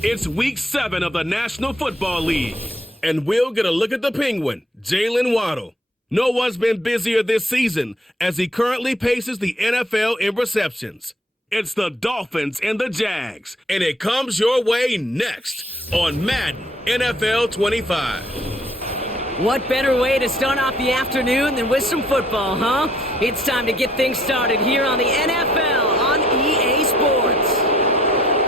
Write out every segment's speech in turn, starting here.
It's Week 7 of the National Football League, and we'll get a look at the Penguin, Jalen Waddle. No one's been busier this season as he currently paces the NFL in receptions. It's the Dolphins and the Jags, and it comes your way next on Madden NFL 25. What better way to start off the afternoon than with some football, huh? It's time to get things started here on the NFL on EA Sports.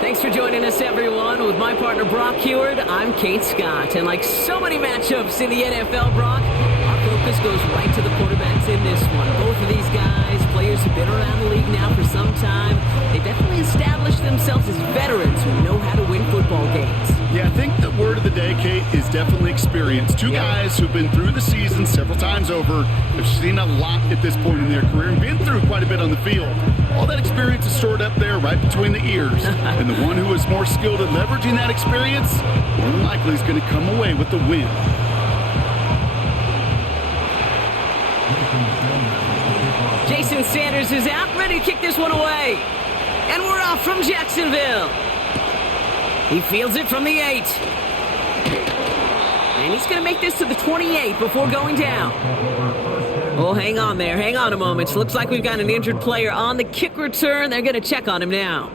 Thanks for joining us, everyone. With my partner, Brock Heward, I'm Kate Scott. And like so many matchups in the NFL, Brock, our focus goes right to the quarterbacks in this one. Both of these guys, players who've been around the league now for some time, they definitely established themselves as veterans who know how to win football games. Yeah, I think the word of the day, Kate, is definitely experience. Two guys who've been through the season several times over, have seen a lot at this point in their career, and been through quite a bit on the field. All that experience is stored up there right between the ears. And the one who is more skilled at leveraging that experience, more than likely is going to come away with the win. Jason Sanders is out, ready to kick this one away. And we're off from Jacksonville. He fields it from the 8. And he's going to make this to the 28 before going down. Oh, hang on there. Hang on a moment. Looks like we've got an injured player on the kick return. They're going to check on him now.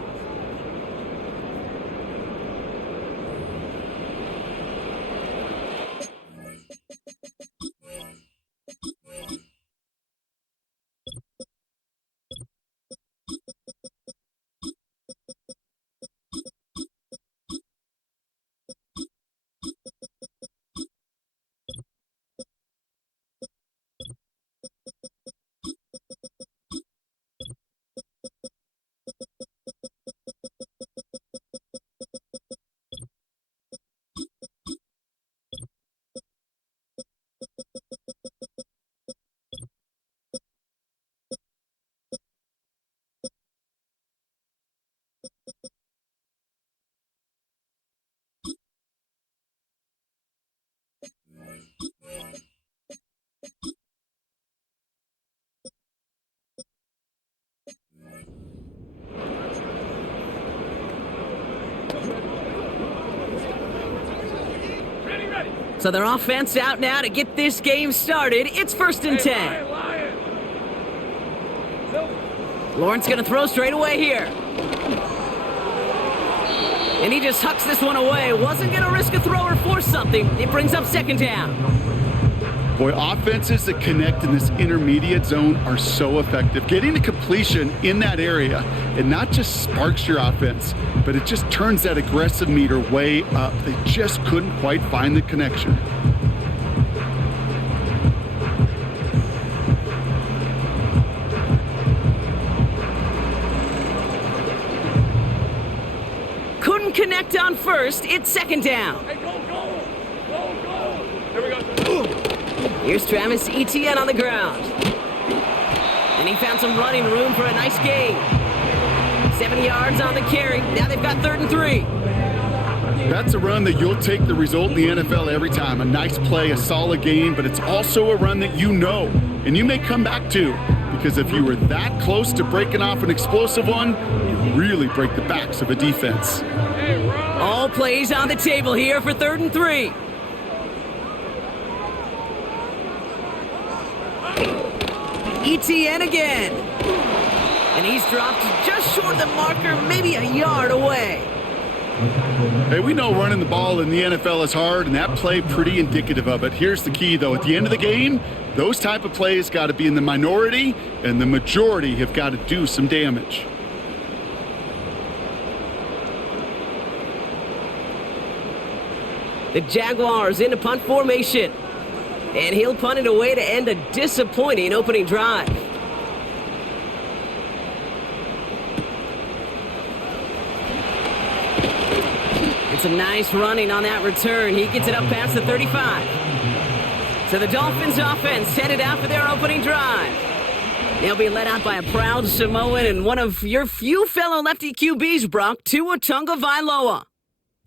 So their offense out now to get this game started. It's 1st and 10. Lawrence going to throw straight away here. And he just hucks this one away. Wasn't going to risk a throw or force something. It brings up 2nd down. Boy, offenses that connect in this intermediate zone are so effective. Getting to completion in that area, it not just sparks your offense, but it just turns that aggressive meter way up. They just couldn't quite find the connection. Couldn't connect on first. It's 2nd down. Hey, go! Here we go. Here's Travis Etienne on the ground. And he found some running room for a nice gain. 7 yards on the carry. Now they've got 3rd and 3. That's a run that you'll take the result in the NFL every time. A nice play, a solid game, but it's also a run that you know, and you may come back to, because if you were that close to breaking off an explosive one, you really break the backs of a defense. All plays on the table here for 3rd and 3. Etienne again. And he's dropped just short of the marker, maybe a yard away. Hey, we know running the ball in the NFL is hard, and that play pretty indicative of it. Here's the key, though. At the end of the game, those type of plays got to be in the minority, and the majority have got to do some damage. The Jaguars into punt formation. And he'll punt it away to end a disappointing opening drive. It's a nice running on that return. He gets it up past the 35. So the Dolphins offense headed out for their opening drive. They'll be led out by a proud Samoan and one of your few fellow lefty QBs, Brock, Tua Tagovailoa.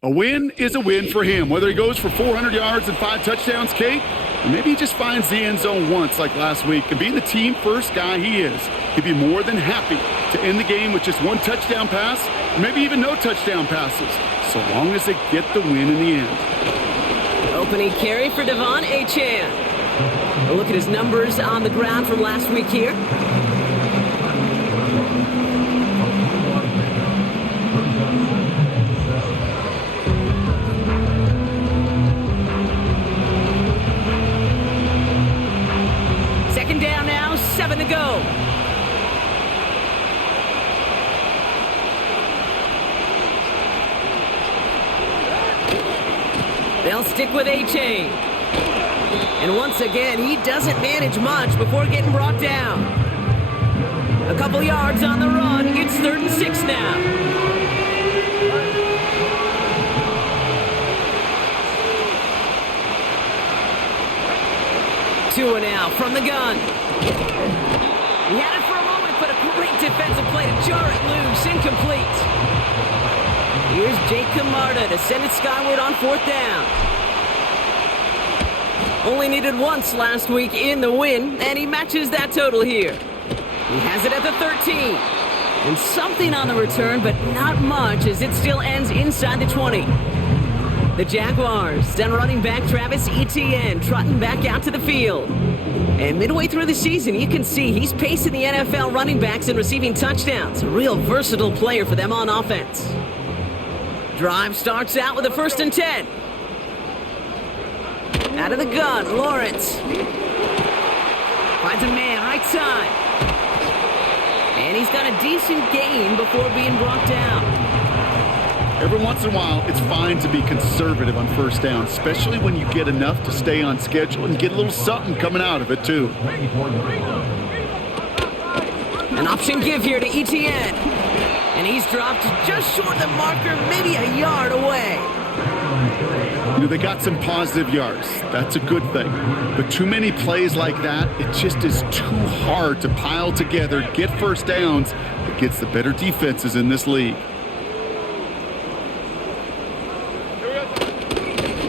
A win is a win for him. Whether he goes for 400 yards and 5 touchdowns, Kate, Maybe he just finds the end zone once like last week. And being the team first guy he is, he'd be more than happy to end the game with just one touchdown pass, or maybe even no touchdown passes, so long as they get the win in the end. Opening carry for Devon Achane. A look at his numbers on the ground from last week here. Second down now, 7 to go. They'll stick with Achane. And once again, he doesn't manage much before getting brought down. A couple yards on the run. It's 3rd and 6 now. Tua now from the gun. He had it for a moment, but a great defensive play to jar it loose. Incomplete. Here's Jake Camarda to send it skyward on 4th down. Only needed once last week in the win, and he matches that total here. He has it at the 13. And something on the return, but not much, as it still ends inside the 20. The Jaguars send running back Travis Etienne trotting back out to the field. And midway through the season, you can see he's pacing the NFL running backs and receiving touchdowns. A real versatile player for them on offense. Drive starts out with a 1st and 10. Out of the gun, Lawrence. Finds a man right side. And he's got a decent gain before being brought down. Every once in a while, it's fine to be conservative on 1st down, especially when you get enough to stay on schedule and get a little something coming out of it, too. An option give here to Etienne. And he's dropped just short of the marker, maybe a yard away. You know, they got some positive yards. That's a good thing. But too many plays like that, it just is too hard to pile together, get 1st downs against the better defenses in this league.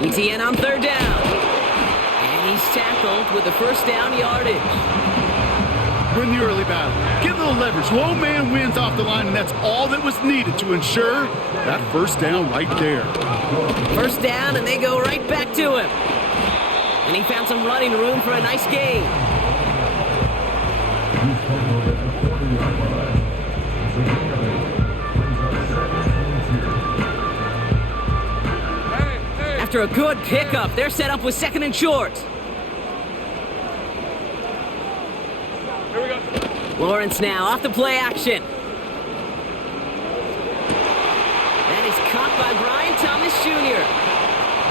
Etienne on 3rd down. And he's tackled with the 1st down yardage. Win the early battle. Get a little leverage. Low man wins off the line, and that's all that was needed to ensure that 1st down right there. 1st down, and they go right back to him. And he found some running room for a nice gain. After a good pickup, they're set up with 2nd and short. Here we go. Lawrence now off the play action. That is caught by Brian Thomas Jr.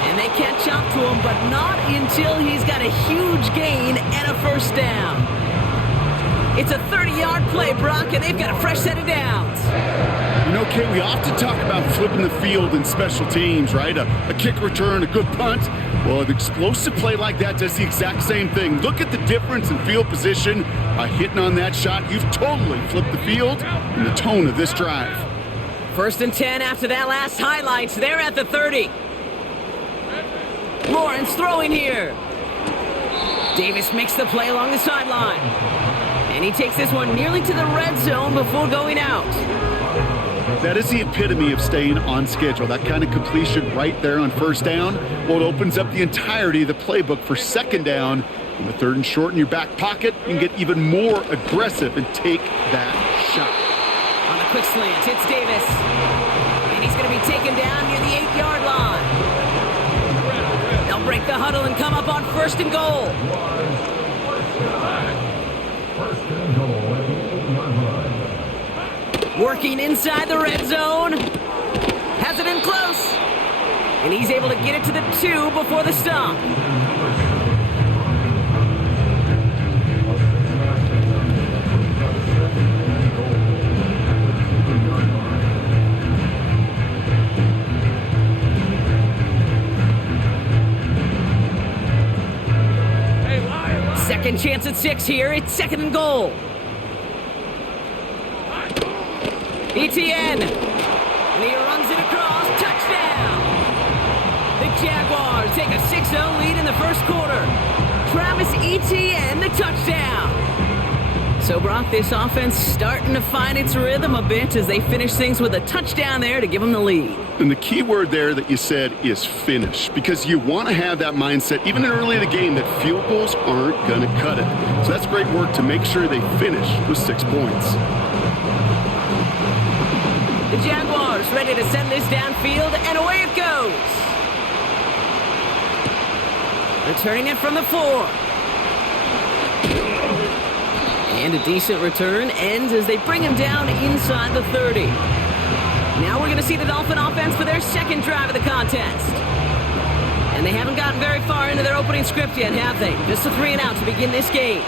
And they catch up to him, but not until he's got a huge gain and a 1st down. It's a 30-yard play, Brock, and they've got a fresh set of downs. You know, Kate, we often talk about flipping the field in special teams, right? A kick return, a good punt. Well, an explosive play like that does the exact same thing. Look at the difference in field position. By hitting on that shot, you've totally flipped the field and the tone of this drive. 1st and 10 after that last highlights. They're at the 30. Lawrence throwing here. Davis makes the play along the sideline. And he takes this one nearly to the red zone before going out. That is the epitome of staying on schedule. That kind of completion right there on 1st down. Well, it opens up the entirety of the playbook for 2nd down. In the 3rd and short in your back pocket, you can get even more aggressive and take that shot. On the quick slant, it's Davis. And he's going to be taken down near the 8-yard line. They'll break the huddle and come up on 1st and goal. Working inside the red zone. Has it in close. And he's able to get it to the 2 before the stop. Second chance at 6 here. It's 2nd and goal. Etienne. And he runs it across. Touchdown. The Jaguars take a 6-0 lead in the 1st quarter. Travis Etienne, the touchdown. So, Brock, this offense starting to find its rhythm a bit as they finish things with a touchdown there to give them the lead. And the key word there that you said is finish, because you want to have that mindset, even early in the game, that field goals aren't going to cut it. So that's great work to make sure they finish with 6 points. The Jaguars ready to send this downfield, and away it goes. Returning it from the 4. And a decent return ends as they bring him down inside the 30. Now we're going to see the Dolphin offense for their second drive of the contest. And they haven't gotten very far into their opening script yet, have they? Just a 3 and out to begin this game.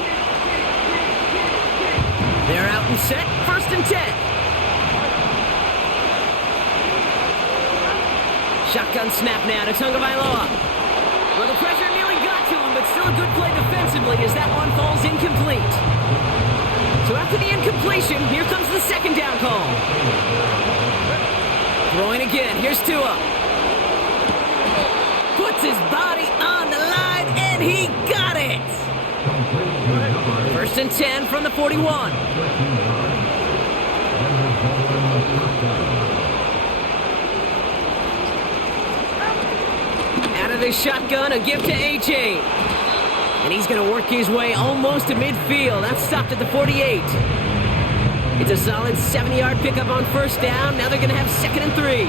They're out and set, 1st and 10. Shotgun snap now to Tagovailoa. Well, the pressure nearly got to him, but still a good play defensively as that one falls incomplete. So after the incompletion, here comes the second down call. Throwing again, here's Tua. Puts his body on the line, and he got it! 1st and 10 from the 41. Out of the shotgun, a give to A-Chain. And he's going to work his way almost to midfield. That's stopped at the 48. It's a solid 70-yard pickup on 1st down. Now they're going to have 2nd and 3.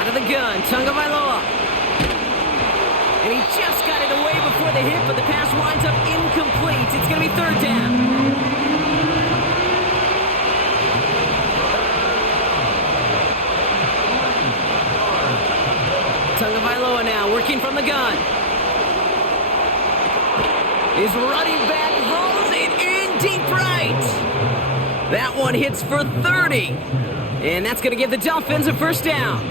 Out of the gun, Tagovailoa. And he just got it away before the hit, but the pass winds up incomplete. It's going to be 3rd down. Tagovailoa now working from the gun. His running back rolls it in deep right. That one hits for 30. And that's going to give the Dolphins a 1st down.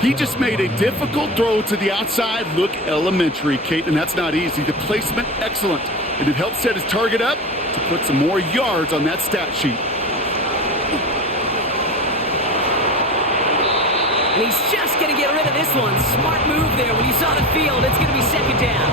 He just made a difficult throw to the outside look elementary, Kate, and that's not easy. The placement, excellent. And it helped set his target up to put some more yards on that stat sheet. And he's just going to get rid of this one. Smart move there. When you saw the field, it's going to be 2nd down.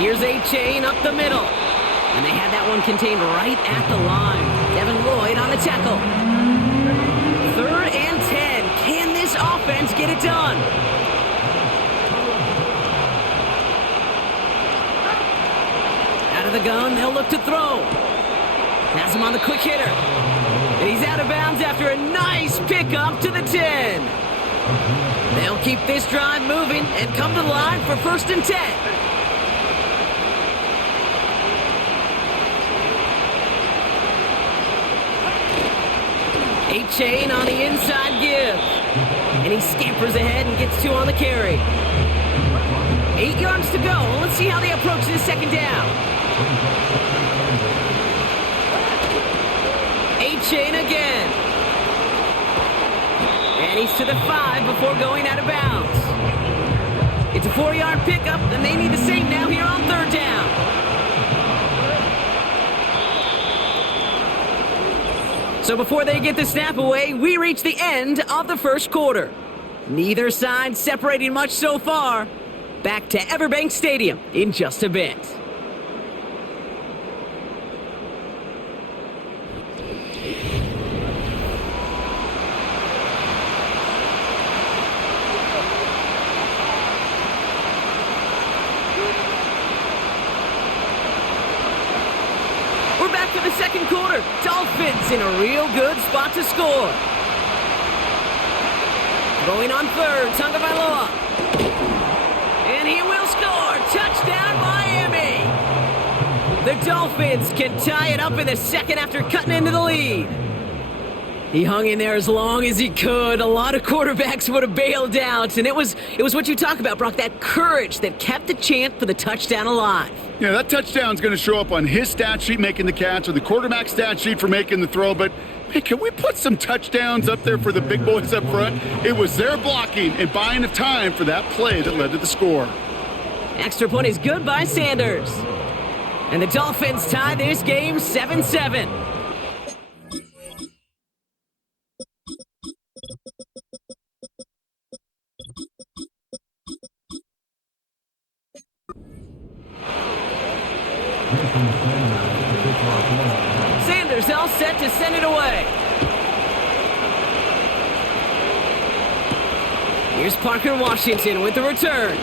Here's A-Chain up the middle. And they had that one contained right at the line. Devin Lloyd on the tackle. 3rd and 10. Can this offense get it done? Out of the gun, they'll look to throw. Has him on the quick hitter. And he's out of bounds after a nice pickup to the 10. They'll keep this drive moving and come to the line for 1st and 10. A-Chain on the inside give. And he scampers ahead and gets 2 on the carry. 8 yards to go. Let's see how they approach this 2nd down. A-Chain again. And he's to the 5 before going out of bounds. It's a 4-yard pickup, and they need the same now here on 3rd down. So before they get the snap away, we reach the end of the 1st quarter. Neither side separating much so far. Back to Everbank Stadium in just a bit. We're back for the 2nd quarter. Dolphins in a real good spot to score. Going on 3rd, Tagovailoa. And he will score. Touchdown, Miami. The Dolphins can tie it up in the 2nd after cutting into the lead. He hung in there as long as he could. A lot of quarterbacks would have bailed out. And it was what you talk about, Brock, that courage that kept the chance for the touchdown alive. Yeah, that touchdown's going to show up on his stat sheet making the catch or the quarterback stat sheet for making the throw. But, hey, can we put some touchdowns up there for the big boys up front? It was their blocking and buying of time for that play that led to the score. Extra point is good by Sanders. And the Dolphins tie this game 7-7. Sanders all set to send it away. Here's Parker Washington with the return.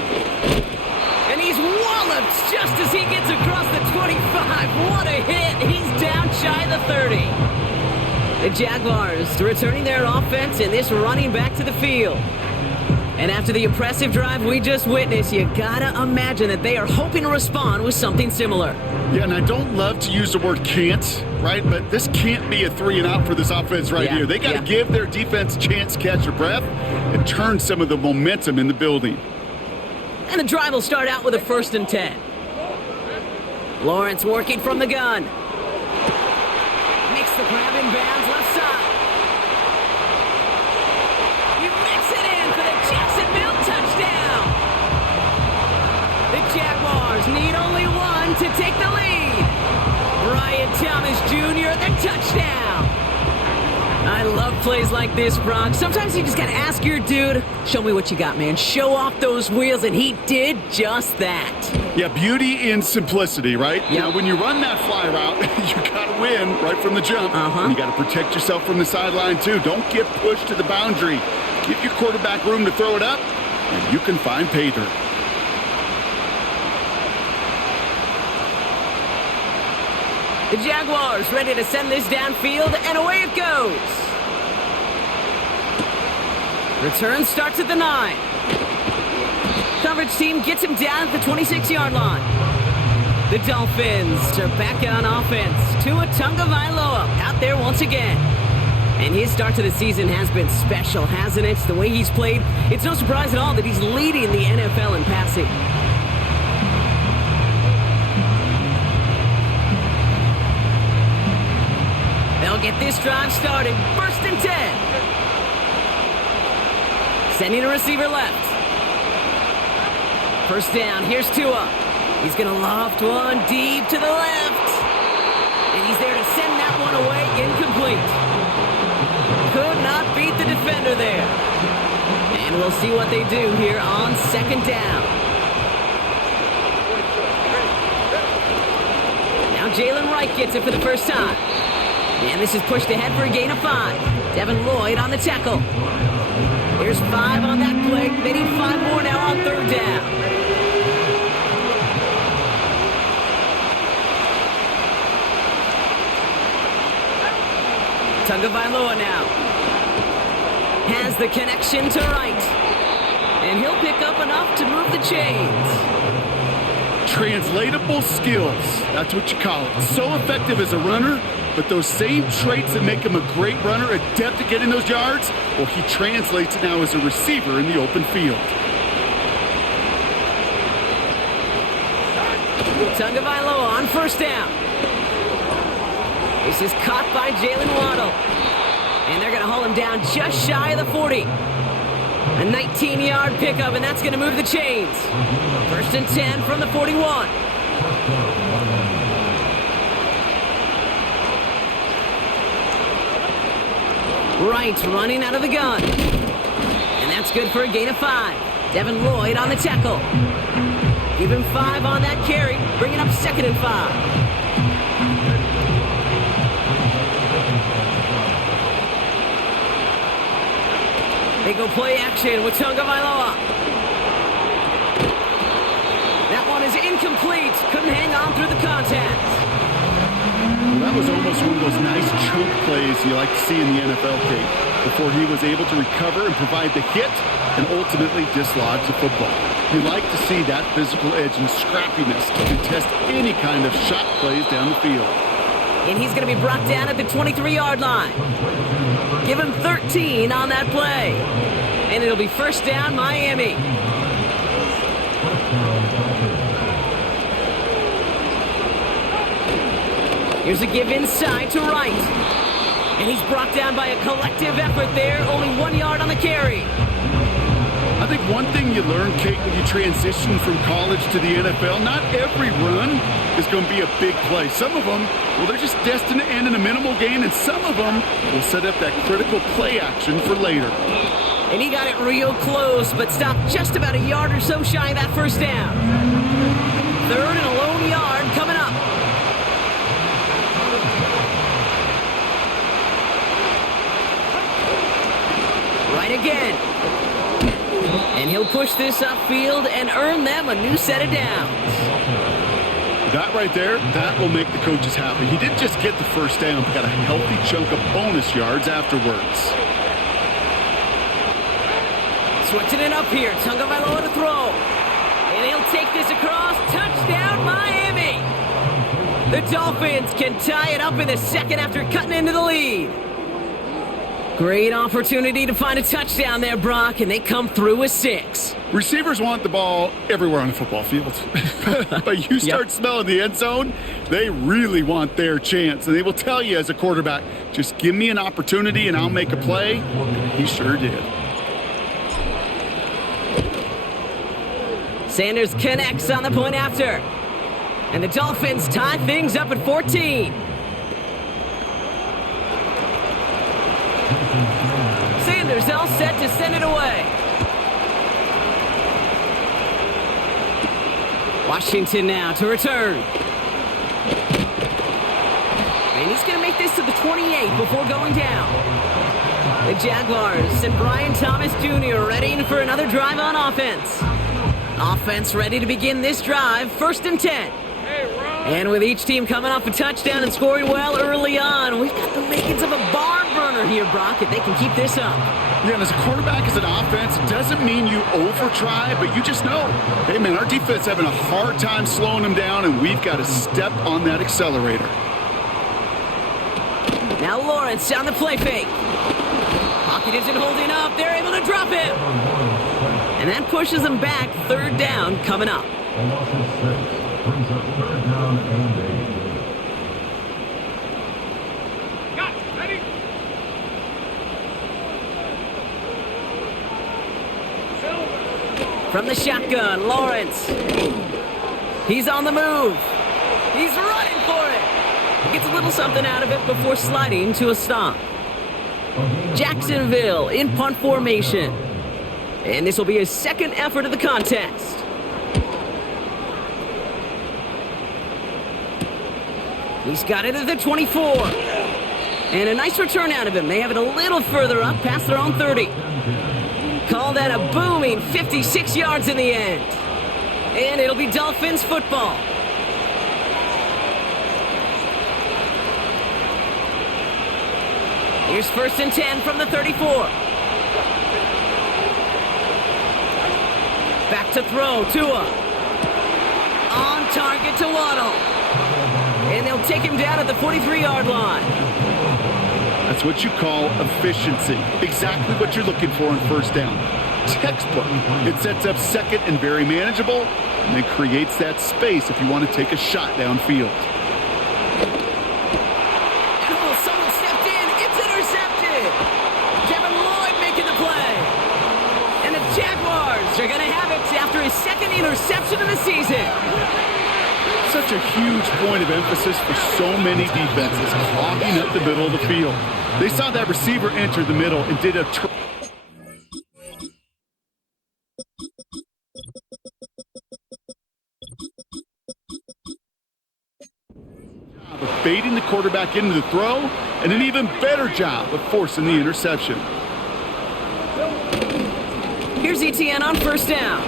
And he's walloped just as he gets across the 25. What a hit. He's down shy of the 30. The Jaguars returning their offense and this running back to the field. And after the impressive drive we just witnessed, you gotta imagine that they are hoping to respond with something similar. Yeah, and I don't love to use the word can't, right? But this can't be a 3-and-out for this offense here. They got to give their defense a chance to catch their breath and turn some of the momentum in the building. And the drive will start out with a 1st and 10. Lawrence working from the gun. Makes the grab in bounds left side. He makes it in for the Jacksonville touchdown. The Jaguars need only one to take the lead. Brian Thomas Jr., the touchdown. I love plays like this, Brock. Sometimes you just gotta ask your dude, show me what you got, man. Show off those wheels, and he did just that. Yeah, beauty in simplicity, right? Yep. Now, when you run that fly route, you gotta win right from the jump. And you gotta protect yourself from the sideline, too. Don't get pushed to the boundary. Give your quarterback room to throw it up, and you can find pay dirt. The Jaguars ready to send this downfield, and away it goes. Return starts at the 9. Coverage team gets him down at the 26-yard line. The Dolphins are back on offense. Tua Tagovailoa out there once again. And his start to the season has been special, hasn't it? The way he's played, it's no surprise at all that he's leading the NFL in passing. They'll get this drive started. 1st and 10. Sending a receiver left. 1st down. Here's Tua. He's going to loft one deep to the left. And he's there to send that one away. Incomplete. Could not beat the defender there. And we'll see what they do here on 2nd down. Now Jalen Wright gets it for the first time. And this is pushed ahead for a gain of 5. Devin Lloyd on the tackle. Here's 5 on that play. They need 5 more now on 3rd down. Tagovailoa now has the connection to Wright. And he'll pick up enough to move the chains. Translatable skills. That's what you call it. So effective as a runner, but those same traits that make him a great runner, adept at getting those yards, well, he translates it now as a receiver in the open field. Tagovailoa on 1st down. This is caught by Jalen Waddle. And they're going to haul him down just shy of the 40. A 19-yard pickup, and that's going to move the chains. 1st and 10 from the 41. Wright running out of the gun. And that's good for a gain of 5. Devin Lloyd on the tackle. Give him 5 on that carry, bringing up 2nd and 5. They go play action with Tagovailoa. That one is incomplete. Couldn't hang on through the contact. Well, that was almost one of those nice chunk plays you like to see in the NFL, Kate, before he was able to recover and provide the hit and ultimately dislodge the football. You like to see that physical edge and scrappiness to contest any kind of shot plays down the field. And he's going to be brought down at the 23-yard line. Give him 13 on that play. And it'll be 1st down, Miami. Here's a give inside to Wright. And he's brought down by a collective effort there. Only 1 yard on the carry. I think one thing you learn, Kate, when you transition from college to the NFL, not every run is going to be a big play. Some of them, well, they're just destined to end in a minimal gain, and some of them will set up that critical play action for later. And he got it real close, but stopped just about a yard or so shy of that first down. Third and a lone yard coming up. Right again. And he'll push this upfield and earn them a new set of downs. That right there, that will make the coaches happy. He didn't just get the first down, but got a healthy chunk of bonus yards afterwards. Switching it up here. Tagovailoa to throw. And he'll take this across. Touchdown, Miami. The Dolphins can tie it up in the second after cutting into the lead. Great opportunity to find a touchdown there, Brock, and they come through with 6. Receivers want the ball everywhere on the football field. But you start smelling the end zone, they really want their chance. And they will tell you as a quarterback, just give me an opportunity and I'll make a play. He sure did. Sanders connects on the point after. And the Dolphins tie things up at 14. Sanders all set to send it away. Washington now to return. And he's going to make this to the 28 before going down. The Jaguars and Brian Thomas Jr. ready for another drive on offense. Offense ready to begin this drive, 1st and 10. And with each team coming off a touchdown and scoring well early on, we've got the makings of a barn burner here, Brock, if they can keep this up. Yeah, and as a quarterback, as an offense, it doesn't mean you over-try, but you just know, hey, man, our defense having a hard time slowing them down, and we've got to step on that accelerator. Now Lawrence on the play fake. Pocket isn't holding up. They're able to drop him. And that pushes them back. 3rd down coming up. Brings up 3rd down and 8. Ready? From the shotgun, Lawrence. He's on the move. He's running for it. He gets a little something out of it before sliding to a stop. Jacksonville in punt formation. And this will be his 2nd effort of the contest. He's got it at the 24. And a nice return out of him. They have it a little further up past their own 30. Call that a booming 56 yards in the end. And it'll be Dolphins football. Here's 1st and 10 from the 34. Back to throw, Tua. On target to Waddle. And they'll take him down at the 43-yard line. That's what you call efficiency. Exactly what you're looking for on 1st down. Textbook. It sets up 2nd and very manageable, and it creates that space if you want to take a shot downfield. Oh, someone stepped in. It's intercepted. Devin Lloyd making the play. And the Jaguars are going to have it after his 2nd interception of the season. Such a huge point of emphasis for so many defenses, clogging up the middle of the field. They saw that receiver enter the middle and did a of baiting the quarterback into the throw, and an even better job of forcing the interception. Here's Etienne on 1st down.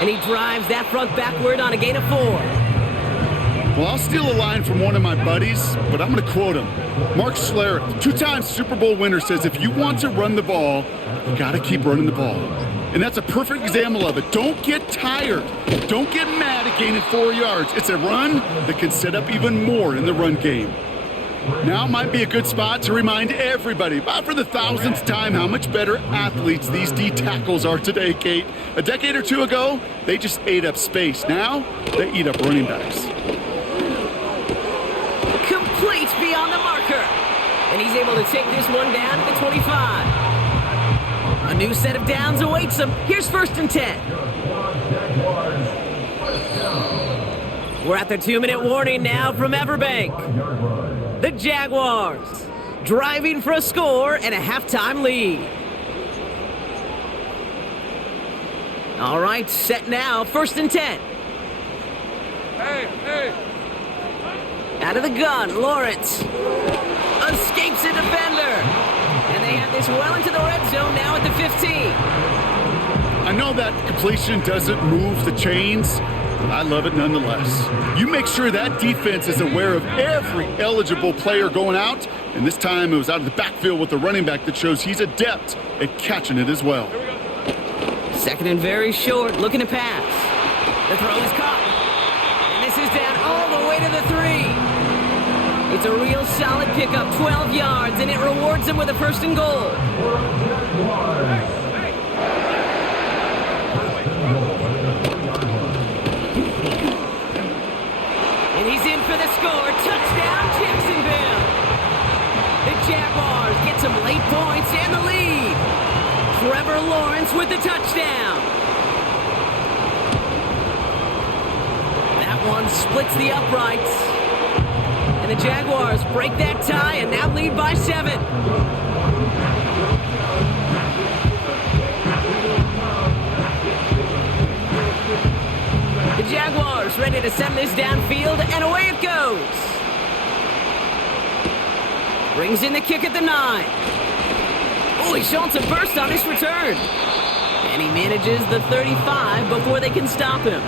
And he drives that front backward on a gain of 4. Well, I'll steal a line from one of my buddies, but I'm going to quote him. Mark Schlereth, 2-time Super Bowl winner, says if you want to run the ball, you got to keep running the ball. And that's a perfect example of it. Don't get tired. Don't get mad at gaining 4 yards. It's a run that can set up even more in the run game. Now might be a good spot to remind everybody, about for the 1000th time, how much better athletes these D tackles are today, Kate. A decade or 2 ago, they just ate up space. Now, they eat up running backs. Complete beyond the marker. And he's able to take this one down to the 25. A new set of downs awaits them. Here's 1st and 10. Jaguars. First down. We're at the 2-minute warning now from Everbank. Yard line. The Jaguars driving for a score and a halftime lead. All right, set now. 1st and 10. Hey. Out of the gun, Lawrence escapes a defender. And they have this well into the red zone now at the 15. I know that completion doesn't move the chains, but I love it nonetheless. You make sure that defense is aware of every eligible player going out, and this time it was out of the backfield with the running back that shows he's adept at catching it as well. 2nd and very short, looking to pass. The throw is caught. And this is down all the way to the 3. It's a real solid pickup, 12 yards, and it rewards them with a 1st and goal. And he's in for the score. Touchdown, Jacksonville. The Jaguars get some late points and the lead. Trevor Lawrence with the touchdown. That one splits the uprights. And the Jaguars break that tie and now lead by 7. The Jaguars ready to send this downfield, and away it goes. Brings in the kick at the 9. Oh, he's showing some burst on his return. And he manages the 35 before they can stop him.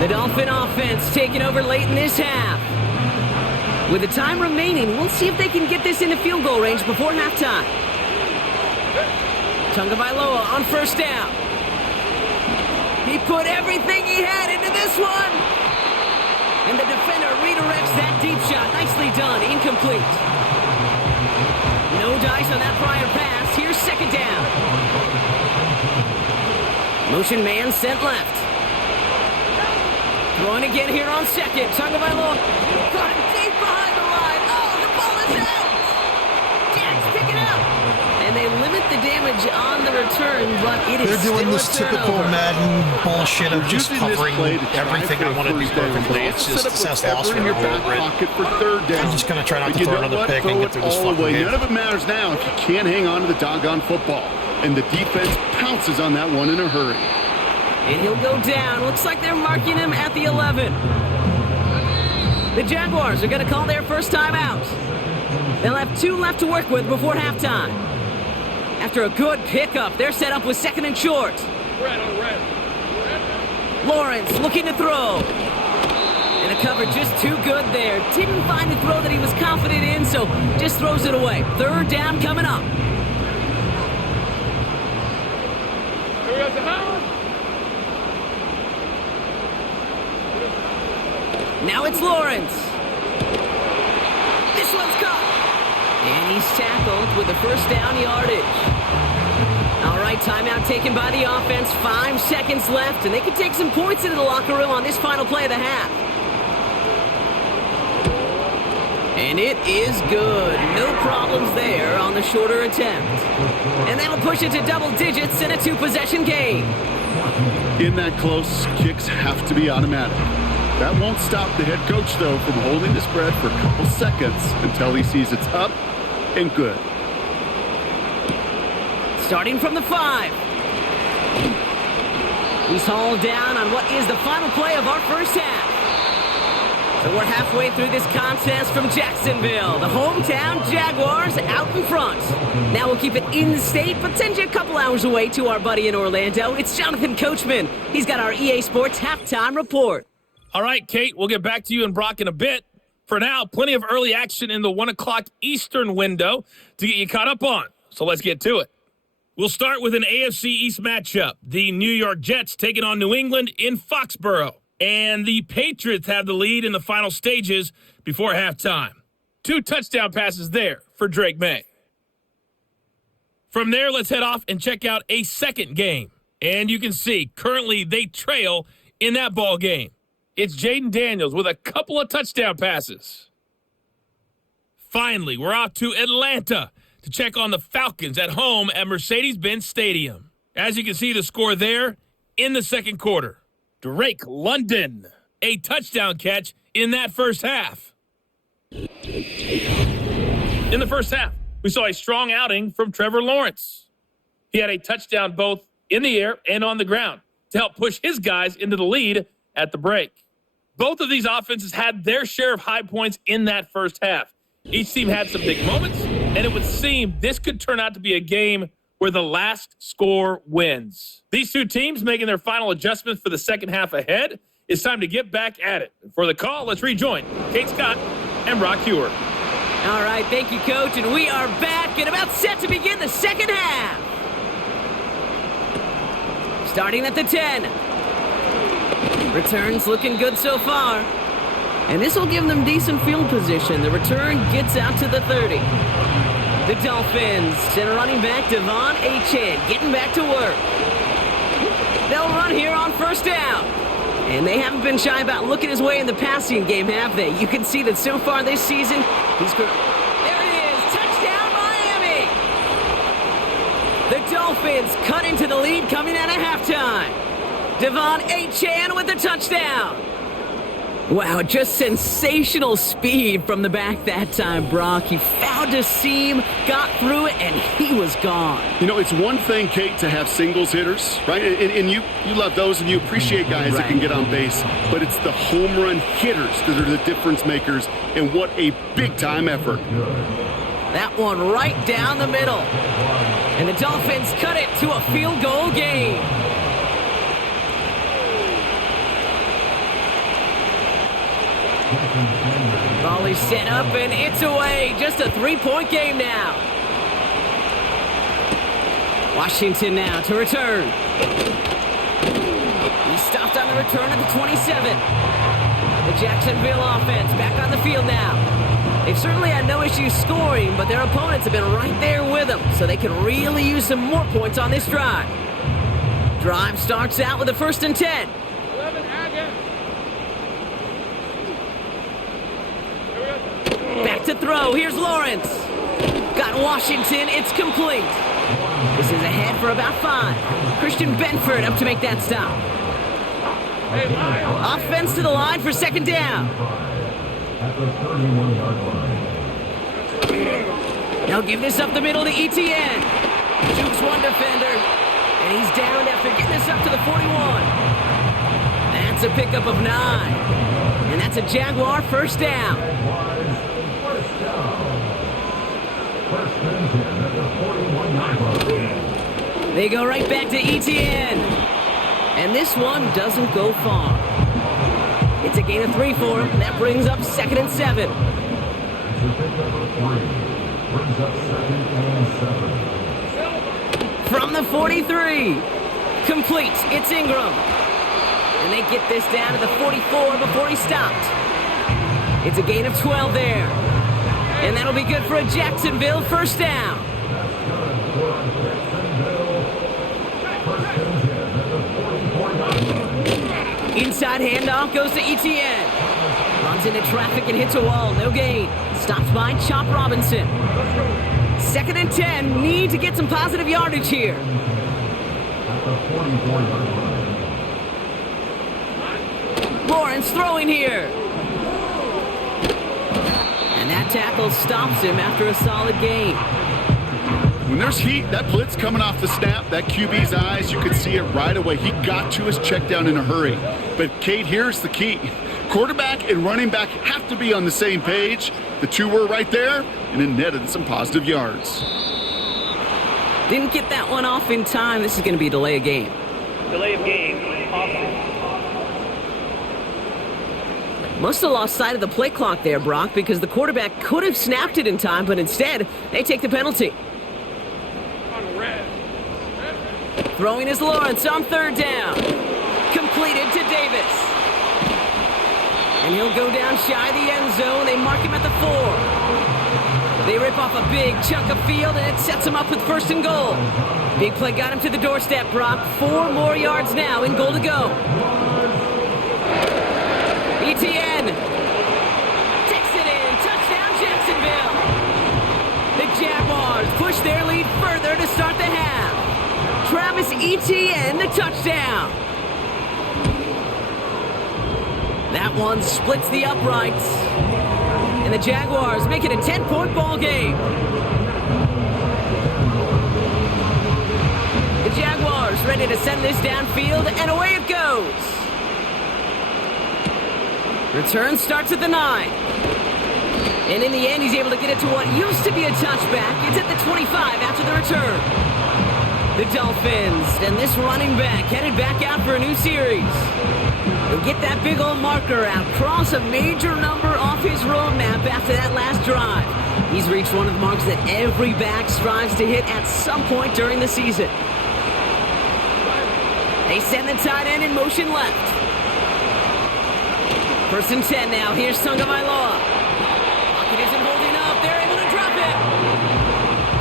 The Dolphin offense taking over late in this half. With the time remaining, we'll see if they can get this into field goal range before halftime. Tagovailoa on 1st down. He put everything he had into this one. And the defender redirects that deep shot. Nicely done. Incomplete. No dice on that prior pass. Here's 2nd down. Motion man sent left. Throwing again here on 2nd. Tagovailoa got it deep behind the line. Oh, the ball is out. Jags pick it up. And they limit the damage on the return, but it is They're doing still this a typical turnover. Madden bullshit of just Using this covering play to try everything for I want to do first down, perfectly. but It's also just set up success whatever loss for in your back over it. pocket for 3rd down. I'm just going to try not And to you throw know another what? pick Throw and it get through this all fucking away. game. None of it matters now if you can't hang on to the doggone football. And the defense pounces on that one in a hurry. And he'll go down. Looks like they're marking him at the 11. The Jaguars are going to call their first time out. They'll have 2 left to work with before halftime. After a good pickup, they're set up with 2nd and short. Red on red. Lawrence looking to throw. And a cover just too good there. Didn't find the throw that he was confident in, so just throws it away. 3rd down coming up. Here we go, Howard. Now it's Lawrence. This one's caught. And he's tackled with the 1st down yardage. All right, timeout taken by the offense. 5 seconds left, and they can take some points into the locker room on this final play of the half. And it is good. No problems there on the shorter attempt. And that'll push it to double digits in a 2-possession game. In that close, kicks have to be automatic. That won't stop the head coach, though, from holding the spread for a couple seconds until he sees it's up and good. Starting from the 5. He's hauled down on what is the final play of our first half. So we're halfway through this contest from Jacksonville. The hometown Jaguars out in front. Now we'll keep it in state, but send you a couple hours away to our buddy in Orlando. It's Jonathan Coachman. He's got our EA Sports halftime report. All right, Kate, we'll get back to you and Brock in a bit. For now, plenty of early action in the 1 o'clock Eastern window to get you caught up on. So let's get to it. We'll start with an AFC East matchup. The New York Jets taking on New England in Foxborough. And the Patriots have the lead in the final stages before halftime. 2 touchdown passes there for Drake May. From there, let's head off and check out a second game. And you can see, currently they trail in that ball game. It's Jaden Daniels with a couple of touchdown passes. Finally, we're off to Atlanta to check on the Falcons at home at Mercedes-Benz Stadium. As you can see, the score there in the second quarter. Drake London, a touchdown catch in that first half. In the first half, we saw a strong outing from Trevor Lawrence. He had a touchdown both in the air and on the ground to help push his guys into the lead at the break. Both of these offenses had their share of high points in that first half. Each team had some big moments, and it would seem this could turn out to be a game where the last score wins. These two teams making their final adjustments for the second half ahead. It's time to get back at it. For the call, let's rejoin Kate Scott and Brock Hewer. All right, thank you, Coach, and we are back and about set to begin the second half. Starting at the 10. Returns looking good so far. And this will give them decent field position. The return gets out to the 30. The Dolphins send a running back, Devon Achane, getting back to work. They'll run here on first down. And they haven't been shy about looking his way in the passing game, have they? You can see that so far this season, he's... There it is! Touchdown, Miami! The Dolphins cut into the lead coming out of halftime. Devon Achane with the touchdown. Wow, just sensational speed from the back that time, Brock. He found a seam, got through it, and he was gone. You know, it's one thing, Kate, to have singles hitters, right? And you love those, and you appreciate guys that can get on base. But it's the home run hitters that are the difference makers, and what a big-time effort. That one right down the middle. And the Dolphins cut it to a field goal game. Volley set up, and it's away. Just a three-point game now. Washington now to return. He stopped on the return at the 27. The Jacksonville offense back on the field now. They've certainly had no issues scoring, but their opponents have been right there with them, so they can really use some more points on this drive. Drive starts out with a 1st and 10. 11, Agate. Back to throw. Here's Lawrence. Got Washington. It's complete. This is ahead for about 5. Christian Benford up to make that stop. Hey, Lyle. Offense to the line for second down. At the 31-yard line. They'll give this up the middle to ETN. Jukes one defender. And he's down after getting this up to the 41. That's a pickup of 9. And that's a Jaguar first down. First and 10 at the 41-yard line. They go right back to ETN. And this one doesn't go far. It's a gain of 3 for him. That brings up 2nd and 7. To pick number 3. Brings up 2nd and 7. From the 43. Complete. It's Ingram. And they get this down to the 44 before he stopped. It's a gain of 12 there. And that'll be good for a Jacksonville first down. Inside handoff goes to ETN. Runs into traffic and hits a wall. No gain. Stopped by Chop Robinson. 2nd and 10. Need to get some positive yardage here. At the 44-yard line. Lawrence throwing here. And that tackle stops him after a solid gain. When there's heat, that blitz coming off the snap, that QB's eyes, you could see it right away. He got to his check down in a hurry. But, Kate, here's the key. Quarterback and running back have to be on the same page. The two were right there, and it netted some positive yards. Didn't get that one off in time. This is going to be a delay of game. Delay of game. Offense. Must have lost sight of the play clock there, Brock, because the quarterback could have snapped it in time, but instead, they take the penalty. On red. Throwing is Lawrence on 3rd down. Completed to Davis. And he'll go down shy of the end zone. They mark him at the 4. They rip off a big chunk of field, and it sets him up with 1st and goal. Big play got him to the doorstep, Brock. 4 more yards now and goal to go. ETN takes it in. Touchdown, Jacksonville. The Jaguars push their lead further to start the half. Travis Etienne, the touchdown. That one splits the uprights. And the Jaguars make it a 10-point ball game. The Jaguars ready to send this downfield, and away it goes. Return starts at the 9. And in the end, he's able to get it to what used to be a touchback. It's at the 25 after the return. The Dolphins and this running back headed back out for a new series. He'll get that big old marker out, cross a major number off his roadmap after that last drive. He's reached one of the marks that every back strives to hit at some point during the season. They send the tight end in motion left. 1st and 10 now. Here's Tagovailoa. Pocket isn't holding up. They're able to drop it.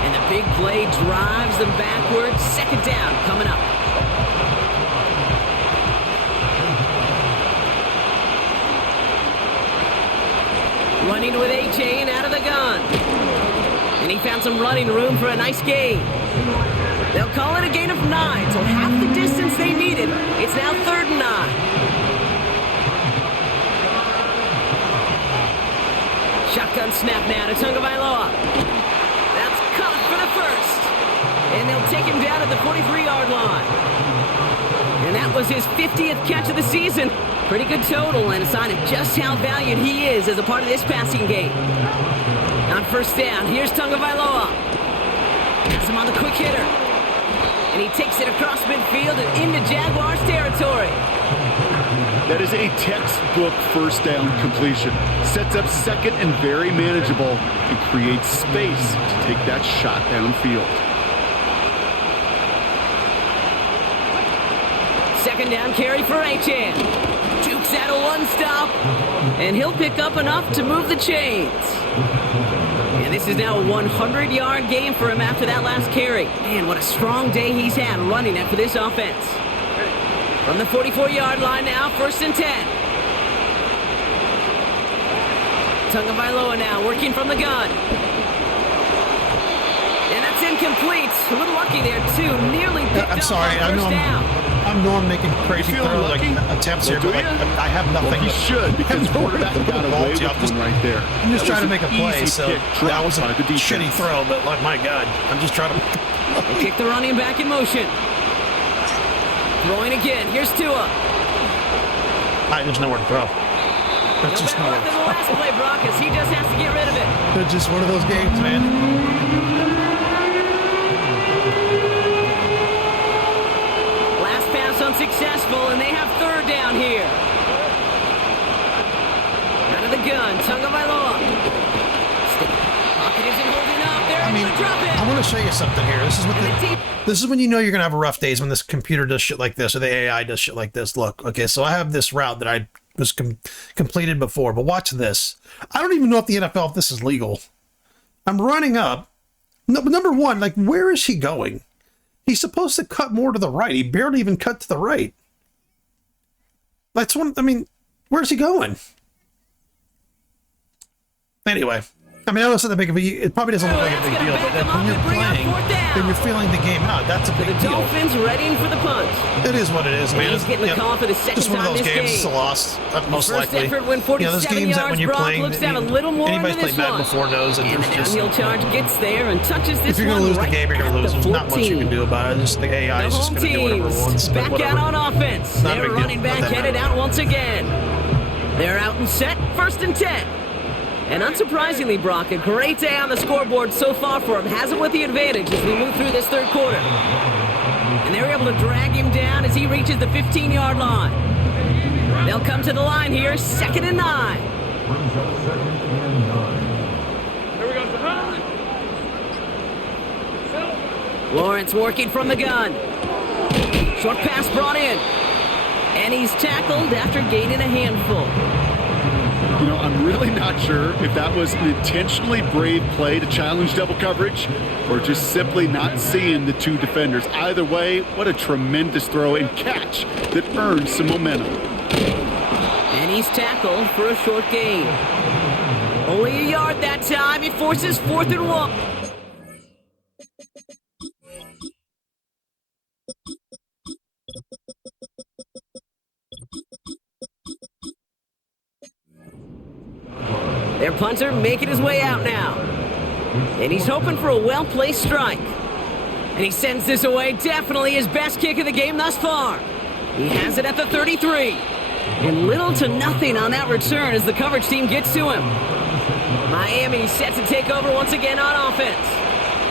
And the big play drives them backwards. 2nd down coming up. Running with A-Chain out of the gun. And he found some running room for a nice gain. They'll call it a gain of 9, so half the distance they needed. It's now 3rd and 9. Shotgun snap now to Tagovailoa. That's caught for the 1st. And they'll take him down at the 43-yard line. And that was his 50th catch of the season. Pretty good total and a sign of just how valued he is as a part of this passing game. On 1st down, here's Tagovailoa. Has him on the quick hitter. And he takes it across midfield and into Jaguars territory. That is a textbook 1st down completion. Sets up 2nd and very manageable and creates space to take that shot downfield. 2nd down carry for A-Chan. Jukes out a 1-stop, and he'll pick up enough to move the chains. And this is now a 100-yard game for him after that last carry. Man, what a strong day he's had running it for this offense. From the 44-yard line now, 1st and 10. Tagovailoa now working from the gun. And that's incomplete. A little lucky there, too. Nearly picked I'm up sorry. on 1st down. I know I'm making crazy throw attempts here, but I have nothing. Well, you should, because quarterback got away with one right there. I'm just trying to make a play, so that was a shitty throw, but like, my God, I'm just trying to... They kick the running back in motion. Throwing again. Here's Tua. There's nowhere to throw. That's just nowhere to throw. The last play, Brock, as he just has to get rid of it. It's just one of those games, man. Last pass unsuccessful, and they have 3rd down here. Out of the gun, Tagovailoa. Pocket isn't holding up. They're able to drop it. I want to show you something here. This is when you know you're gonna have a rough days, when this computer does shit like this or the AI does shit like this. Look, okay, so I have this route that I was completed before, but watch this. I don't even know if the NFL, if this is legal. I'm running up. No, but number one, like, where is he going? He's supposed to cut more to the right. He barely even cut to the right. That's one. I mean, where's he going? Anyway. I mean, I know it's not that big of a... It probably doesn't look like a big deal, but when you're playing, then you're feeling the game out. That's a big deal. The Dolphins readying for the punch. It is what it is, man. He's getting the call for the second just one of time those this games. game. It's a loss, most likely. First effort win 47 those games that when you're playing, looks to have a little more anybody's into this played Madden one. before knows that there's just... Downhill charge gets there and touches this one. If you're going to lose the game, you're going to lose. There's not much you 14. can do about it. Just the AI is just going to do whatever it wants. Back whatever. out on offense. Not a They're big running deal. back Not that headed bad. out once again. They're out and set. 1st and 10. And unsurprisingly, Brock, a great day on the scoreboard so far for him. Has it with the advantage as we move through this 3rd quarter. And they're able to drag him down as he reaches the 15-yard line. They'll come to the line here, 2nd and 9. Here we go. Lawrence working from the gun. Short pass brought in. And he's tackled after gaining a handful. You know, I'm really not sure if that was an intentionally brave play to challenge double coverage or just simply not seeing the 2 defenders. Either way, what a tremendous throw and catch that earned some momentum. And he's tackled for a short gain. Only a yard that time. It forces 4th and 1. Their punter making his way out now. And he's hoping for a well-placed strike. And he sends this away, definitely his best kick of the game thus far. He has it at the 33. And little to nothing on that return as the coverage team gets to him. Miami set to take over once again on offense.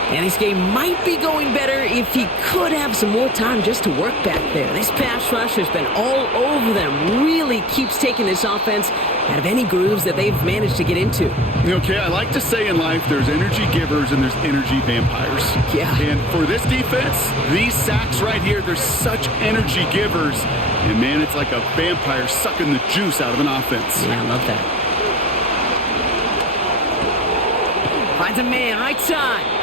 And this game might be going better if he could have some more time just to work back there. This pass rush has been all over them. Really keeps taking this offense out of any grooves that they've managed to get into. Okay, I like to say in life there's energy givers and there's energy vampires. Yeah. And for this defense, these sacks right here, they're such energy givers. And man, it's like a vampire sucking the juice out of an offense. Yeah, I love that. Finds a man, right side.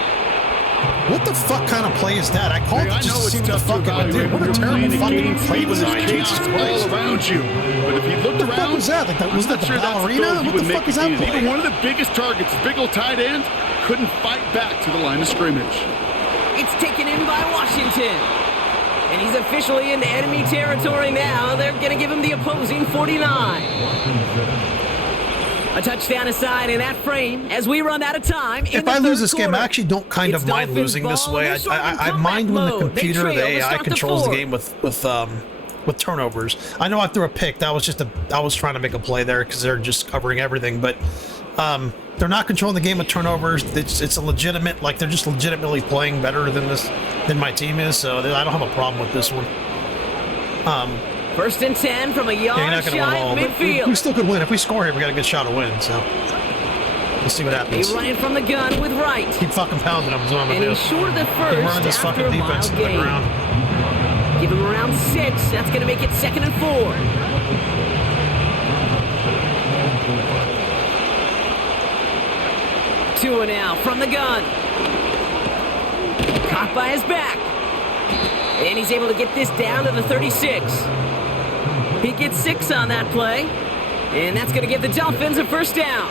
What the fuck kind of play is that? I called it just to see what the fuck it would do. What a terrible fucking play design. Jesus Christ. All around you. But if he looked What the around, fuck was that? Like, was that the ballerina? What the fuck is that play? Even one of the biggest targets, big old tight end, couldn't fight back to the line of scrimmage. It's taken in by Washington. And he's officially in enemy territory now. They're going to give him the opposing 49. A touchdown aside in that frame as we run out of time. If I lose this game, I actually don't kind of mind losing this way. I mind when the computer or the AI controls the game with turnovers. I know I threw a pick. That was just I was trying to make a play there because they're just covering everything. But they're not controlling the game with turnovers. It's a legitimate, like they're just legitimately playing better than my team is. So I don't have a problem with this one. First and 10 from a yard shy of midfield. We still could win. If we score here, we got a good shot to win. So we'll see what happens. He's running from the gun with Wright. Keep fucking pounding him is what I'm going to do. And he's short of the first. Keep running this fucking defense into the ground. Give him around 6. That's going to make it 2nd and 4. Two and out from the gun. Caught by his back. And he's able to get this down to the 36. He gets 6 on that play. And that's going to give the Dolphins a first down.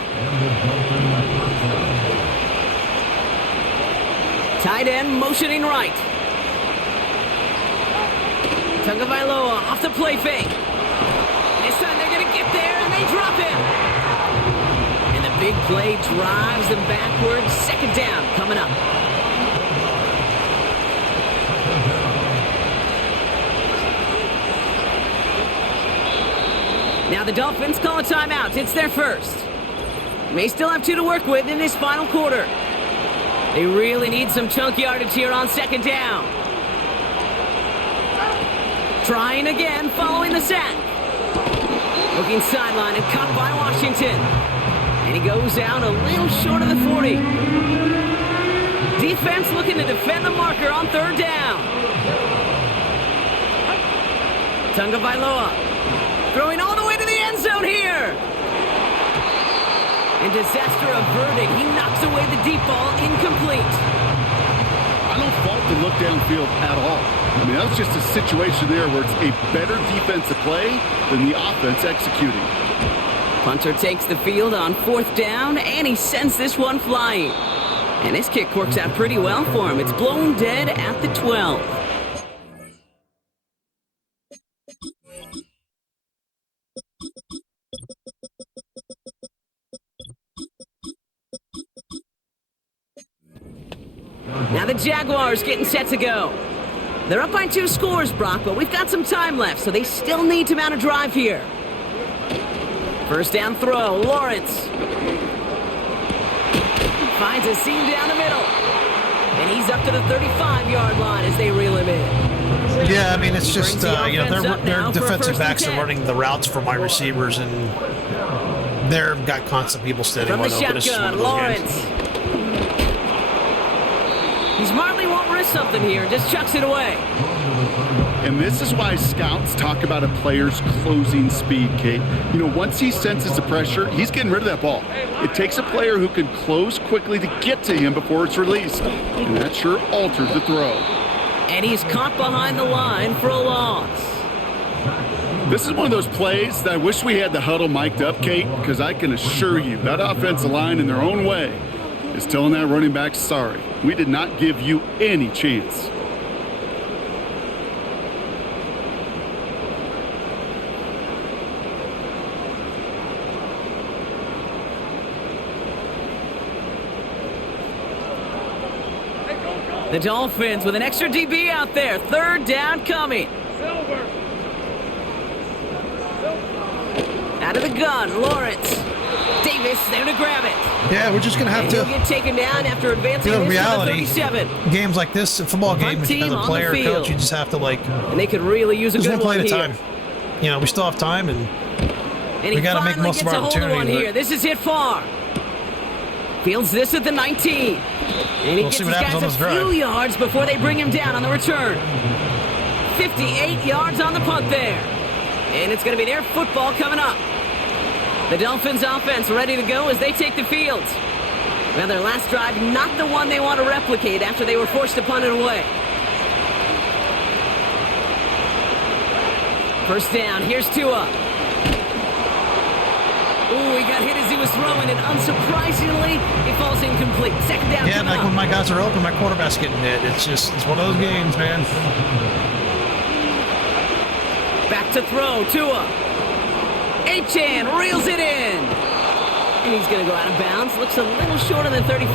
Tight end motioning right. Tagovailoa off the play fake. This time they're going to get there and they drop him. And the big play drives them backwards. 2nd down coming up. Now the Dolphins call a timeout. It's their first. May still have 2 to work with in this final quarter. They really need some chunk yardage here on 2nd down. Trying again following the sack. Looking sideline and caught by Washington. And he goes out a little short of the 40. Defense looking to defend the marker on 3rd down. Tagovailoa throwing all the way to the end zone here. And disaster averted. He knocks away the deep ball, incomplete. I don't fault the look downfield at all. I mean, that was just a situation there where it's a better defensive play than the offense executing. Punter takes the field on 4th down, and he sends this one flying. And this kick works out pretty well for him. It's blown dead at the 12. Now the Jaguars getting set to go. They're up by 2 scores, Brock, but we've got some time left, so they still need to mount a drive here. First down throw, Lawrence. Finds a seam down the middle. And he's up to the 35-yard line as they reel him in. Yeah, I mean, it's just, their defensive backs are running the routes for my receivers, and they've got constant people standing wide open. From the shotgun, Lawrence. He smartly won't risk something here, just chucks it away. And this is why scouts talk about a player's closing speed, Kate. You know, once he senses the pressure, he's getting rid of that ball. It takes a player who can close quickly to get to him before it's released. And that sure alters the throw. And he's caught behind the line for a loss. This is one of those plays that I wish we had the huddle mic'd up, Kate, because I can assure you that offensive line in their own way is telling that running back, sorry, we did not give you any chance. The Dolphins with an extra DB out there. Third down coming. Silver. Out of the gun, Lawrence. Davis there to grab it. Yeah, we're just going to have And he'll to, get taken down after advancing this reality, to the 37. games like this, a football game, Front team as a on the player, field. coach, you just have to, like, And they could really use a just good one play one at a here. time. You know, we still have time, and And we he gotta make finally most of gets our a hold of one opportunity, but- here. This is hit far. Fields this at the 19. And he We'll gets see his what happens on guys this a few drive. yards before they bring him down on the return. 58 yards on the punt there. And it's going to be their football coming up. The Dolphins offense ready to go as they take the field. Now their last drive, not the one they want to replicate after they were forced to punt it away. First down, here's Tua. Ooh, he got hit as he was throwing, and unsurprisingly, it falls incomplete. Second down yeah, coming like up. when my guys are open, my quarterback's getting hit. It's one of those games, man. Back to throw, Tua. Achan reels it in. And he's going to go out of bounds. Looks a little shorter than 35.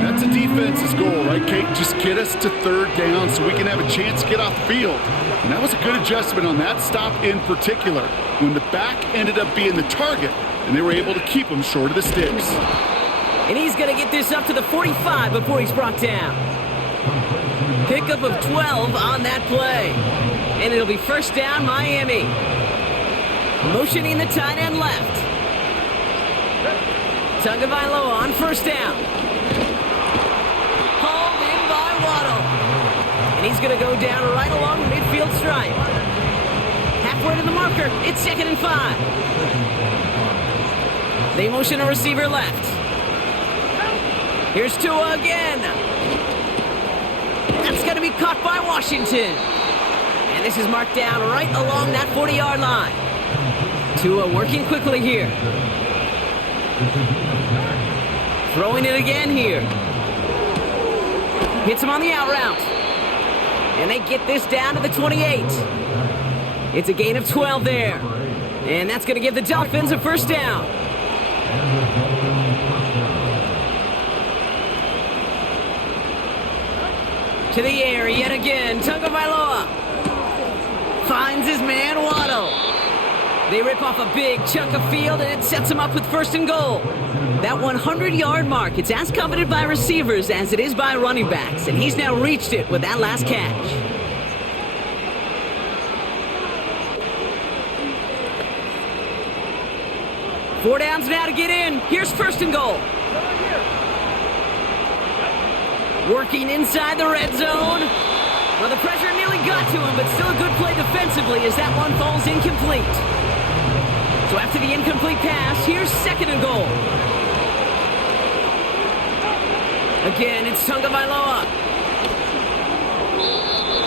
That's a defense's goal, right, Kate? Just get us to third down so we can have a chance to get off the field. And that was a good adjustment on that stop in particular, when the back ended up being the target, and they were able to keep him short of the sticks. And he's going to get this up to the 45 before he's brought down. Pickup of 12 on that play. And it'll be first down, Miami. Motioning the tight end left. Tagovailoa on first down. Hauled in by Waddle. And he's going to go down right along the midfield stripe. Halfway to the marker. It's 2nd and 5. They motion a receiver left. Here's Tua again. That's going to be caught by Washington. And this is marked down right along that 40-yard line. Tua working quickly here. Throwing it again here. Hits him on the out route. And they get this down to the 28. It's a gain of 12 there. And that's going to give the Dolphins a first down. To the air yet again. Tagovailoa finds his man Waddle. They rip off a big chunk of field, and it sets them up with first and goal. That 100-yard mark, it's as coveted by receivers as it is by running backs, and he's now reached it with that last catch. Four downs now to get in. Here's first and goal. Working inside the red zone. Well, the pressure nearly got to him, but still a good play defensively as that one falls incomplete. So after the incomplete pass, here's second and goal. Again, it's Tagovailoa.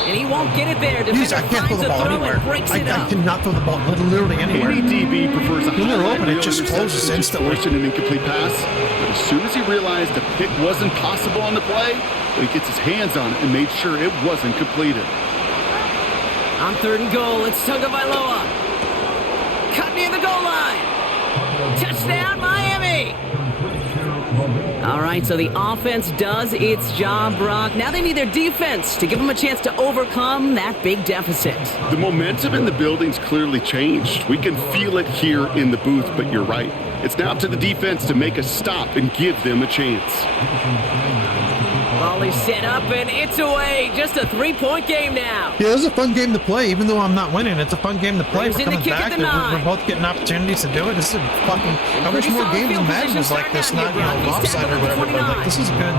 And he won't get it there. Jeez, I can't throw the ball anywhere. I cannot throw the ball literally anywhere. Any DB prefers a When they're highlight open, it reel just interception closes than instantly. forcing an incomplete pass. But as soon as he realized the pick wasn't possible on the play, he gets his hands on it and made sure it wasn't completed. On third and goal, it's Tagovailoa. Cut near the goal line. Touchdown, Miami. All right, so the offense does its job, Brock. Now they need their defense to give them a chance to overcome that big deficit. The momentum in the building's clearly changed. We can feel it here in the booth, but you're right. It's now up to the defense to make a stop and give them a chance. Ball is set up, and it's away. Just a 3-point game now. Yeah, this is a fun game to play, even though I'm not winning. It's a fun game to play. Brings We're in the coming kick at back. the We're 9. both getting opportunities to do it. This is fucking. I wish Pretty more solid games field in Madden was position like this, starting not out here, Brock. He's lopsided tackled or at the whatever. But like 29. this is good.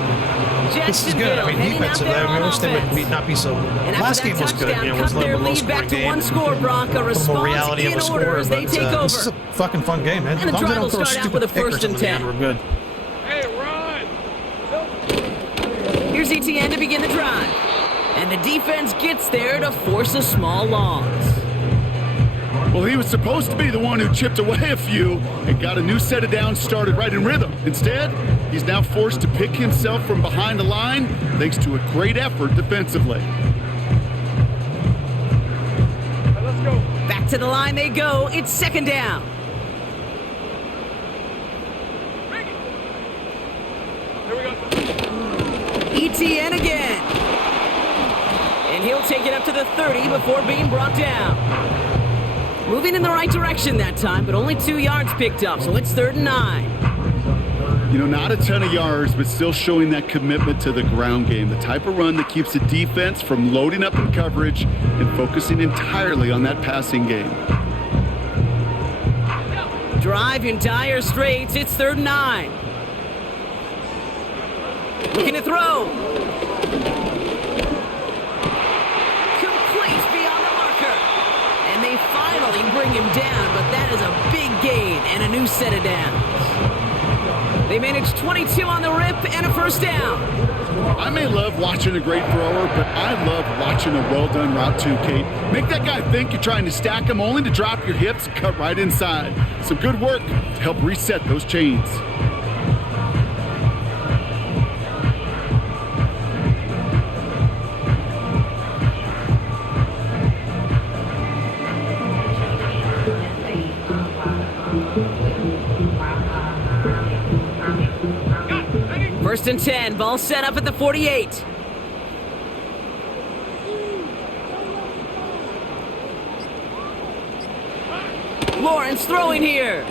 This is good. I mean, Jacksonville defensive. heading out I there wish they on would not be so. And after Last that game was good. touchdown, You know, it was cut a their little low lead back scoring to game. one score, Brock. A More response reality in of a order score, as they but take over. this is a fucking fun game, man. And the As long as drive they will don't throw a start out stupid with a pick or first and something in the 10. end, we're good. Hey, run! Here's ETN to begin the drive. And the defense gets there to force a small loss. Well, he was supposed to be the one who chipped away a few and got a new set of downs started right in rhythm. Instead, he's now forced to pick himself from behind the line thanks to a great effort defensively. Let's go. Back to the line they go. It's second down. Here we go. ETN again. And he'll take it up to the 30 before being brought down. Moving in the right direction that time, but only 2 yards picked up, so it's 3rd and 9. You know, not a ton of yards, but still showing that commitment to the ground game. The type of run that keeps the defense from loading up in coverage and focusing entirely on that passing game. Drive in dire straits. It's 3rd and 9. Looking to throw. Complete beyond the marker. And they finally bring him down, but that is a big gain and a new set of downs. They managed 22 on the rip and a 1st down. I may love watching a great thrower, but I love watching a well-done route too, Kate. Make that guy think you're trying to stack him only to drop your hips and cut right inside. Some good work to help reset those chains. First and 10, ball set up at the 48. Lawrence throwing here.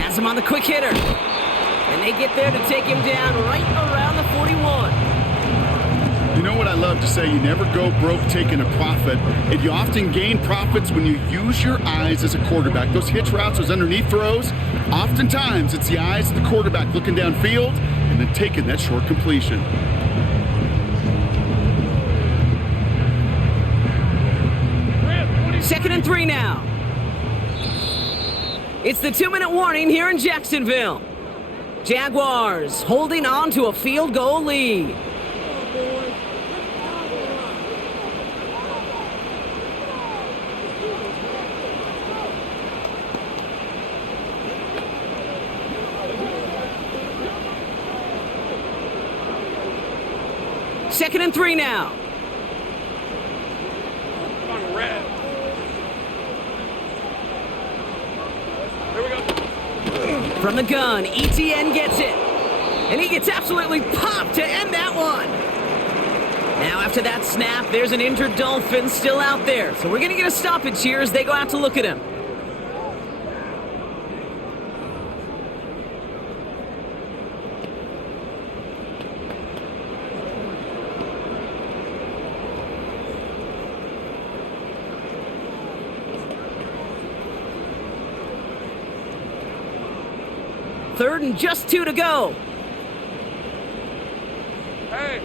Has him on the quick hitter. And they get there to take him down right around the 41. You know what I love to say? You never go broke taking a profit, and you often gain profits when you use your eyes as a quarterback. Those hitch routes, those underneath throws, oftentimes it's the eyes of the quarterback looking downfield and then taking that short completion. Second and 3 now. It's the 2-minute warning here in Jacksonville. Jaguars holding on to a field goal lead. Second and 3 now. On red. Here we go. From the gun, ETN gets it. And he gets absolutely popped to end that one. Now after that snap, there's an injured Dolphin still out there. So we're going to get a stoppage here as they go out to look at him. Third and just 2 to go. Hey.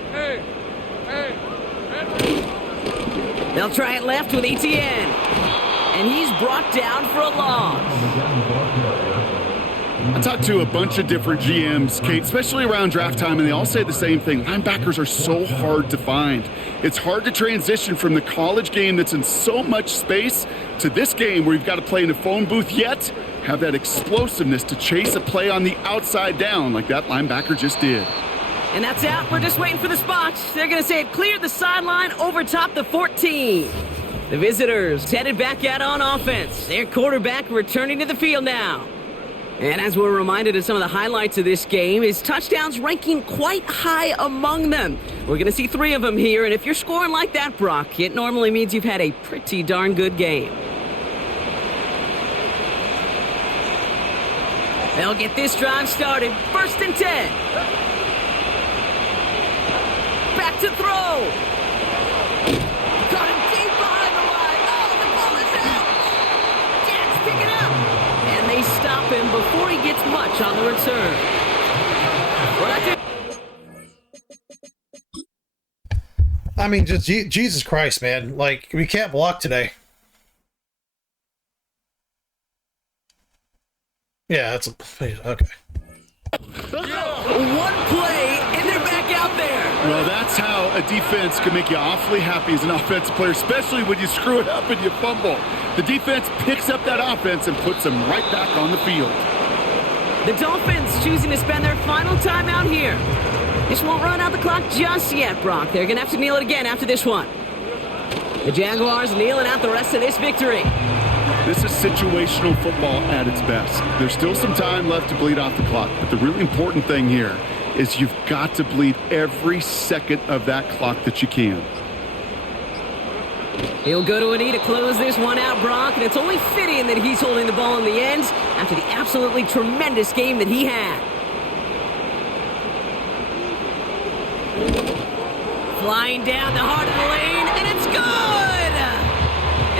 They'll try it left with ETN. And he's brought down for a loss. I talked to a bunch of different GMs, Kate, especially around draft time, and they all say the same thing. Linebackers are so hard to find. It's hard to transition from the college game that's in so much space to this game where you've got to play in a phone booth, yet have that explosiveness to chase a play on the outside down like that linebacker just did. And that's out. We're just waiting for the spots. They're going to say it cleared the sideline over top the 14. The visitors headed back out on offense. Their quarterback returning to the field now. And as we're reminded of some of the highlights of this game, his touchdowns ranking quite high among them. We're going to see 3 of them here, and if you're scoring like that, Brock, it normally means you've had a pretty darn good game. They'll get this drive started. First and 10. Back to throw. Got him deep behind the line. Oh, the ball is out. Jets pick it up. And they stop him before he gets much on the return. Well, that's it. I mean, just Jesus Christ, man. Like, we can't block today. Yeah, that's okay. One play, and they're back out there. Well, that's how a defense can make you awfully happy as an offensive player, especially when you screw it up and you fumble. The defense picks up that offense and puts them right back on the field. The Dolphins choosing to spend their final time out here. This won't run out the clock just yet, Brock. They're going to have to kneel it again after this one. The Jaguars kneeling out the rest of this victory. This is situational football at its best. There's still some time left to bleed off the clock, but the really important thing here is you've got to bleed every second of that clock that you can. He'll go to a knee to close this one out, Brock, and it's only fitting that he's holding the ball in the end after the absolutely tremendous game that he had. Flying down the heart of the lane, and it's good!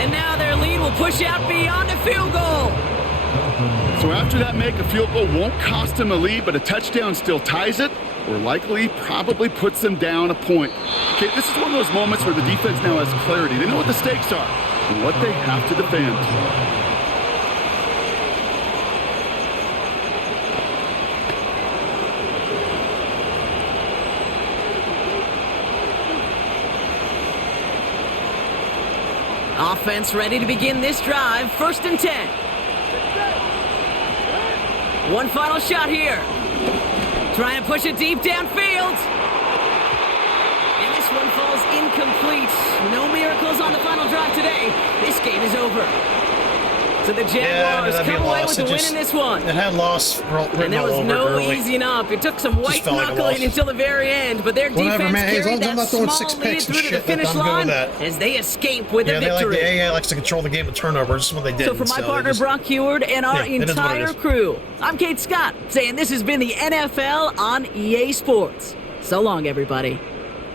And now their lead will push out beyond a field goal. So after that make, a field goal won't cost them a lead, but a touchdown still ties it, or likely probably puts them down a point. Okay, this is one of those moments where the defense now has clarity. They know what the stakes are and what they have to defend. Offense ready to begin this drive. 1st and 10. One final shot here. Trying to push it deep downfield. And this one falls incomplete. No miracles on the final drive today. This game is over. So the Jaguars come away with the win in this one. It had loss and there was no easing up. It took some white knuckling until the very end, but their defense carried that small lead through to the finish line as they escape with a victory. The AA likes to control the game with turnovers. That's what they did. So for my partner Brock Heward and our entire crew, I'm Kate Scott saying this has been the NFL on EA Sports. So long, everybody.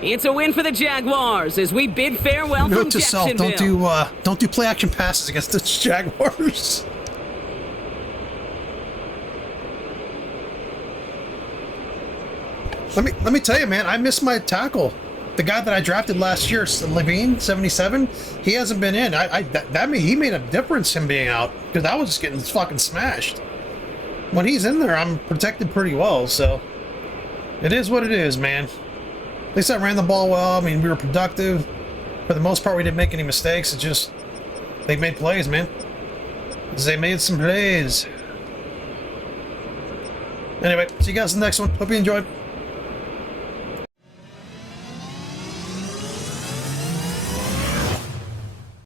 It's a win for the Jaguars as we bid farewell from Jacksonville. Note to self, don't do play action passes against the Jaguars. Let me tell you, man, I missed my tackle. The guy that I drafted last year, Levine, 77, he hasn't been in. He made a difference, him being out, because I was just getting fucking smashed. When he's in there, I'm protected pretty well, so it is what it is, man. At least I ran the ball well. I mean, we were productive. For the most part, we didn't make any mistakes. It's just, they made plays, man. They made some plays. Anyway, see you guys in the next one. Hope you enjoyed.